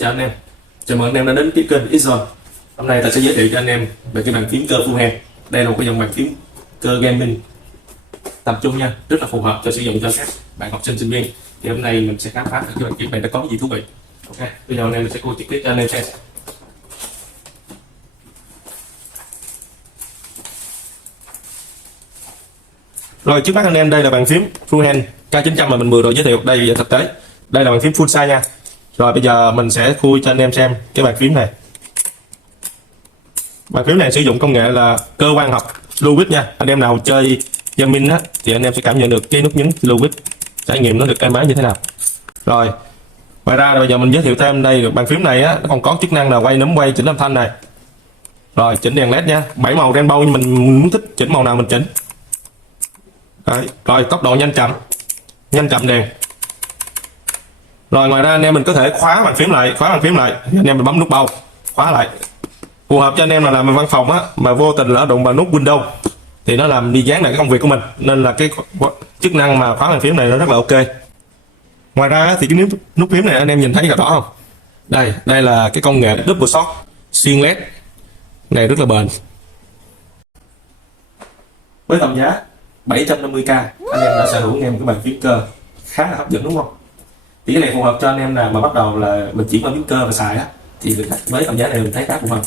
chào anh em. Chào mừng anh em đã đến với kênh Xzone. Hôm nay ta sẽ giới thiệu cho anh em về cái bàn phím cơ full hand. Đây là một cái dòng bàn phím cơ gaming tầm trung nha, rất là phù hợp cho sử dụng cho các bạn học sinh sinh viên. Thì hôm nay mình sẽ khám phá cái bàn phím này nó có cái gì thú vị. Ok, bây giờ anh em mình sẽ coi trực tiếp cho anh em xem. Rồi, trước mắt anh em đây là bàn phím full hand K900 mà mình vừa rồi giới thiệu. Đây là thực tế, đây là bàn phím full size nha. Rồi bây giờ mình sẽ khui cho anh em xem cái bàn phím này. Bàn phím này sử dụng công nghệ là cơ quan học Fluid nha. Anh em nào chơi gaming á thì anh em sẽ cảm nhận được cái nút nhấn Fluid, trải nghiệm nó được êm ái như thế nào. Rồi ngoài ra bây giờ mình giới thiệu thêm đây, bàn phím này á nó còn có chức năng là quay nấm, quay chỉnh âm thanh này. Rồi chỉnh đèn led nha, 7 màu rainbow, nhưng mình muốn thích chỉnh màu nào mình chỉnh. Đấy. Rồi tốc độ nhanh chậm đèn. Rồi ngoài ra anh em mình có thể khóa bàn phím lại, anh em mình bấm nút bao khóa lại, phù hợp cho anh em là làm văn phòng á mà vô tình lỡ đụng vào nút Windows thì nó làm đi gián lại cái công việc của mình, nên là cái chức năng mà khóa bàn phím này nó rất là ok. Ngoài ra thì cái nút phím này anh em nhìn thấy rõ không, đây là cái công nghệ double shot xuyên led này, rất là bền. Với tầm giá 750k anh em đã sở hữu em cái bàn phím cơ khá là hấp dẫn, đúng không? Thì cái này phù hợp cho anh em nào mà bắt đầu là mình chỉ qua phím cơ và xài á, thì với tầm giá này mình thấy khá phù hợp.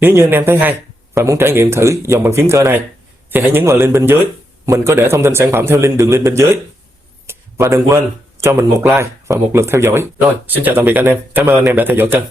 Nếu như anh em thấy hay và muốn trải nghiệm thử dòng bàn phím cơ này thì hãy nhấn vào link bên dưới, mình có để thông tin sản phẩm theo đường link bên dưới. Và đừng quên cho mình một like và một lượt theo dõi. Rồi, xin chào tạm biệt anh em, cảm ơn anh em đã theo dõi kênh.